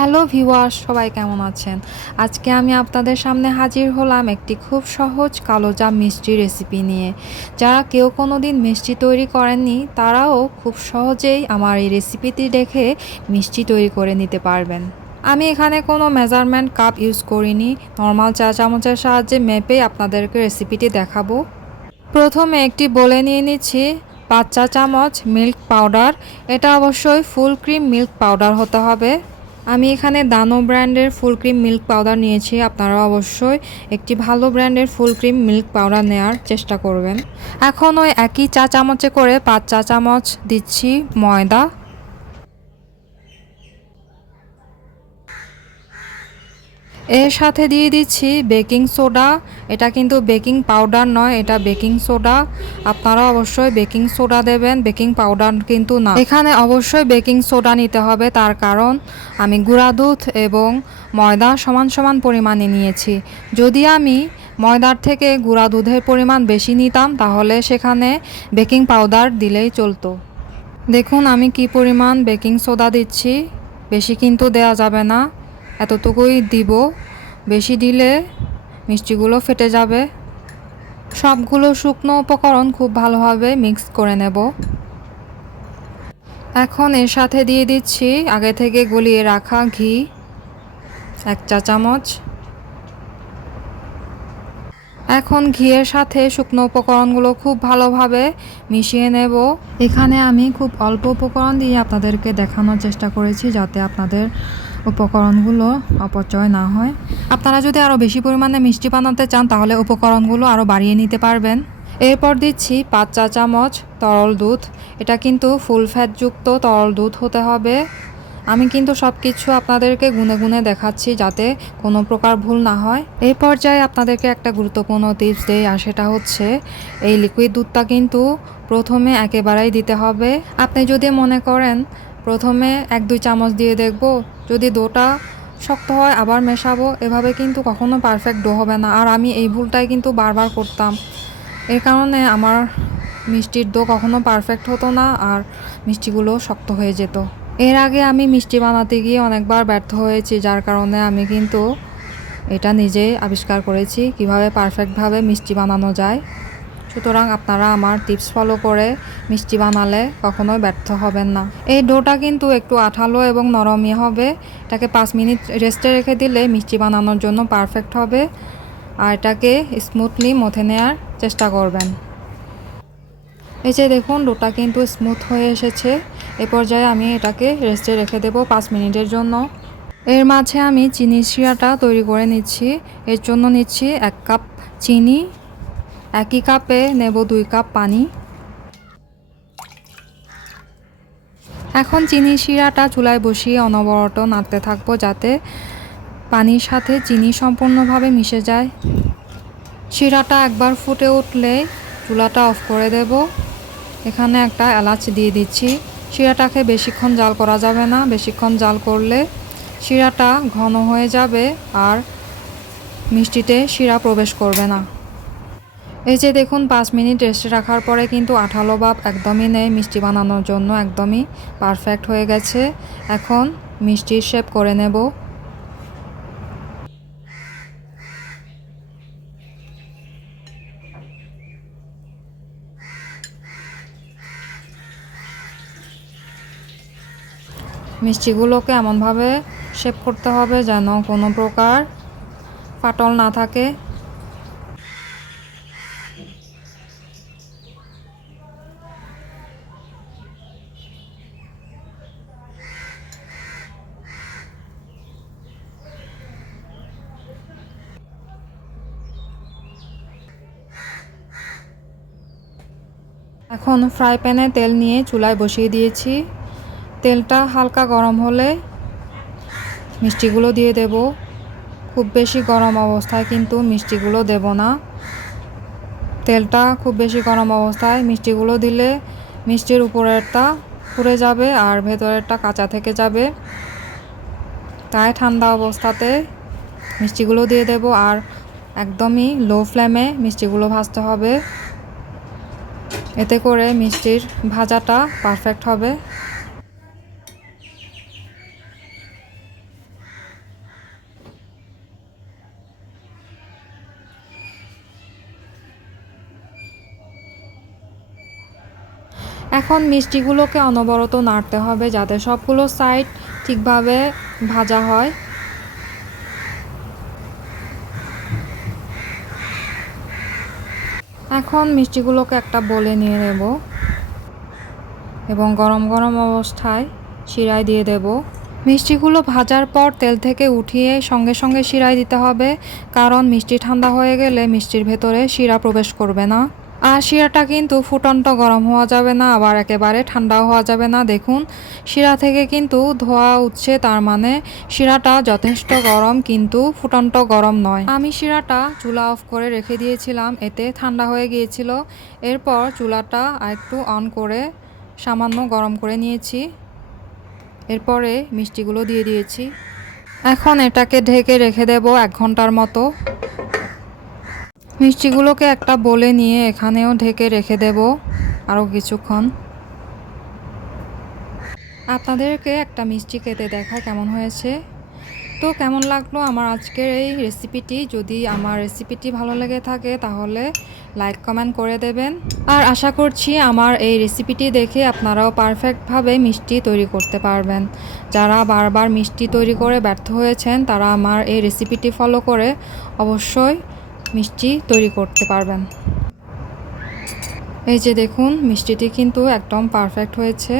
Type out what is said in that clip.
Hello viewers, সবাই কেমন আছেন? আজকে আমি আপনাদের সামনে হাজির হলাম একটি খুব সহজ কালোজাম মিষ্টি রেসিপি নিয়ে। যারা কেউ কোনোদিন মিষ্টি তৈরি করেননি তারাও খুব সহজেই আমার এই রেসিপিটি দেখে মিষ্টি তৈরি করে নিতে পারবেন। আমি এখানে কোনো মেজারমেন্ট কাপ ইউজ করিনি, নর্মাল চা চামচের সাহায্যে মেপে আপনাদেরকে রেসিপিটি দেখাবো। প্রথমে একটি বলে নিয়ে নিচ্ছি 5 চা চামচ মিল্ক পাউডার। এটা অবশ্যই ফুল ক্রিম মিল্ক পাউডার হতে হবে। আমি এখানে দানো ব্র্যান্ডের ফুল ক্রিম মিল্ক পাউডার নিয়েছি। আপনারা অবশ্যই একটি ভালো ব্র্যান্ডের ফুল ক্রিম মিল্ক পাউডার নেওয়ার চেষ্টা করবেন। এখন ওই একই চা চামচে করে 5 চা চামচ দিচ্ছি ময়দা। এর সাথে দিয়ে দিচ্ছি বেকিং সোডা। এটা কিন্তু বেকিং পাউডার নয়, এটা বেকিং সোডা। আপনারা অবশ্যই বেকিং সোডা দেবেন, বেকিং পাউডার কিন্তু না। এখানে অবশ্যই বেকিং সোডা নিতে হবে, তার কারণ আমি গুঁড়া দুধ এবং ময়দা সমান সমান পরিমাণে নিয়েছি। যদি আমি ময়দার থেকে গুঁড়া দুধের পরিমাণ বেশি নিতাম তাহলে সেখানে বেকিং পাউডার দিলেই চলতো। দেখুন আমি কি পরিমাণ বেকিং সোডা দিচ্ছি, বেশি কিন্তু দেয়া যাবে না, এতটুকুই দিব। বেশি দিলে মিষ্টিগুলো ফেটে যাবে। সবগুলো শুকনো উপকরণ খুব ভালোভাবে মিক্স করে নেব। এখন এর সাথে দিয়ে দিচ্ছি আগে থেকে গলিয়ে রাখা ঘি 1 চা চামচ। এখন ঘিয়ের সাথে শুকনো উপকরণগুলো খুব ভালোভাবে মিশিয়ে নেব। এখানে আমি খুব অল্প উপকরণ দিয়ে আপনাদেরকে দেখানোর চেষ্টা করেছি যাতে আপনাদের উপকরণগুলো অপচয় না হয়। আপনারা যদি আরও বেশি পরিমাণে মিষ্টি বানাতে চান তাহলে উপকরণগুলো আরও বাড়িয়ে নিতে পারবেন। এরপর দিচ্ছি 5 চা চামচ তরল দুধ। এটা কিন্তু ফুল ফ্যাটযুক্ত তরল দুধ হতে হবে। আমি কিন্তু সব কিছু আপনাদেরকে গুনে গুনে দেখাচ্ছি যাতে কোনো প্রকার ভুল না হয়। এই পর্যায়ে আপনাদেরকে একটা গুরুত্বপূর্ণ টিপস দেই, আর সেটা হচ্ছে এই লিকুইড দুধটা কিন্তু প্রথমে একেবারেই দিতে হবে। আপনি যদি মনে করেন প্রথমে 1-2 চামচ দিয়ে দেখব, যদি ডোটা শক্ত হয় আবার মেশাবো, এভাবে কিন্তু কখনো পারফেক্ট ডো হবে না। আর আমি এই ভুলটাই কিন্তু বারবার করতাম, এর কারণে আমার মিষ্টির ডো কখনো পারফেক্ট হতো না আর মিষ্টিগুলো শক্ত হয়ে যেত। এর আগে আমি মিষ্টি বানাতে গিয়ে অনেকবার ব্যর্থ হয়েছি, যার কারণে আমি কিন্তু এটা নিজেই আবিষ্কার করেছি কিভাবে পারফেক্টভাবে মিষ্টি বানানো যায়। সুতরাং আপনারা আমার টিপস ফলো করে মিষ্টি বানালে কখনোই ব্যর্থ হবেন না। এই ডোটা কিন্তু একটু আঠালো এবং নরমই হবে। এটাকে 5 মিনিট রেস্টে রেখে দিলে মিষ্টি বানানোর জন্য পারফেক্ট হবে। আর এটাকে স্মুথলি মথে নেওয়ার চেষ্টা করবেন। এই যে দেখুন ডোটা কিন্তু স্মুথ হয়ে এসেছে। এ পর্যায়ে আমি এটাকে রেস্টে রেখে দেব 5 মিনিটের জন্য। এর মাঝে আমি চিনির শিরাটা তৈরি করে নিচ্ছি। এর জন্য নিচ্ছি 1 কাপ চিনি, একই কাপে নেব 2 কাপ পানি। এখন চিনির শিরাটা চুলায় বসিয়ে অনবরত নাড়তে থাকবো যাতে পানির সাথে চিনি সম্পূর্ণভাবে মিশে যায়। শিরাটা একবার ফুটে উঠলে চুলাটা অফ করে দেব। এখানে একটা এলাচ দিয়ে দিচ্ছি। শিরাটাকে বেশিক্ষণ জাল করা যাবে না, বেশিক্ষণ জাল করলে শিরাটা ঘন হয়ে যাবে আর মিষ্টিতে শিরা প্রবেশ করবে না। এই যে দেখুন 5 মিনিট রেস্টে রাখার পরে কিন্তু আঠালো ভাব একদমই নেই, মিষ্টি বানানোর জন্য একদমই পারফেক্ট হয়ে গেছে। এখন মিষ্টির শেপ করে নেব। মিষ্টিগুলোকে এমনভাবে শেপ করতে হবে যেন কোনো প্রকার ফাটল না থাকে। এখন ফ্রাই প্যানে তেল নিয়ে চুলায় বসিয়ে দিয়েছি। তেলটা হালকা গরম হলে মিষ্টিগুলো দিয়ে দেব। খুব বেশি গরম অবস্থায় কিন্তু মিষ্টিগুলো দেব না। তেলটা খুব বেশি গরম অবস্থায় মিষ্টিগুলো দিলে মিষ্টির উপরেরটা পুড়ে যাবে আর ভেতরেরটা কাঁচা থেকে যাবে। তাই ঠান্ডা অবস্থাতে মিষ্টিগুলো দিয়ে দেব আর একদমই লো ফ্লেমে মিষ্টিগুলো ভাজতে হবে। এতে করে মিষ্টির ভাজাটা পারফেক্ট হবে। এখন মিষ্টিগুলোকে অনবরত নাড়তে হবে যাতে সবগুলো সাইড ঠিকভাবে ভাজা হয়। এখন মিষ্টিগুলোকে একটা বলে নিয়ে নেব এবং গরম গরম অবস্থায় শিরায় দিয়ে দেব। মিষ্টিগুলো ভাজার পর তেল থেকে উঠিয়ে সঙ্গে সঙ্গে শিরায় দিতে হবে, কারণ মিষ্টি ঠান্ডা হয়ে গেলে মিষ্টির ভেতরে শিরা প্রবেশ করবে না। আর শিরাটা কিন্তু ফুটন্ত গরম হওয়া যাবে না, আবার একেবারে ঠান্ডাও হওয়া যাবে না। দেখুন শিরা থেকে কিন্তু ধোঁয়া উঠছে, তার মানে শিরাটা যথেষ্ট গরম কিন্তু ফুটন্ত গরম নয়। আমি শিরাটা চুলা অফ করে রেখে দিয়েছিলাম, এতে ঠান্ডা হয়ে গিয়েছিল। এরপর চুলাটা আরেকটু অন করে সামান্য গরম করে নিয়েছি। এরপরে মিষ্টিগুলো দিয়ে দিয়েছি। এখন এটাকে ঢেকে রেখে দেব 1 ঘন্টার মতো। মিষ্টিগুলোকে একটা বলে নিয়ে এখানেও ঢেকে রেখে দেব আরও কিছুক্ষণ। আপনাদেরকে একটা মিষ্টি খেতে দেখা কেমন হয়েছে। তো কেমন লাগলো আমার আজকের এই রেসিপিটি। যদি আমার রেসিপিটি ভালো লেগে থাকে তাহলে লাইক কমেন্ট করে দেবেন। আর আশা করছি আমার এই রেসিপিটি দেখে আপনারাও পারফেক্টভাবে মিষ্টি তৈরি করতে পারবেন। যারা বারবার মিষ্টি তৈরি করে ব্যর্থ হয়েছেন তারা আমার এই রেসিপিটি ফলো করে অবশ্যই মিষ্টি তৈরি করতে পারবেন। এই যে দেখুন মিষ্টিটি কিন্তু একদম পারফেক্ট হয়েছে।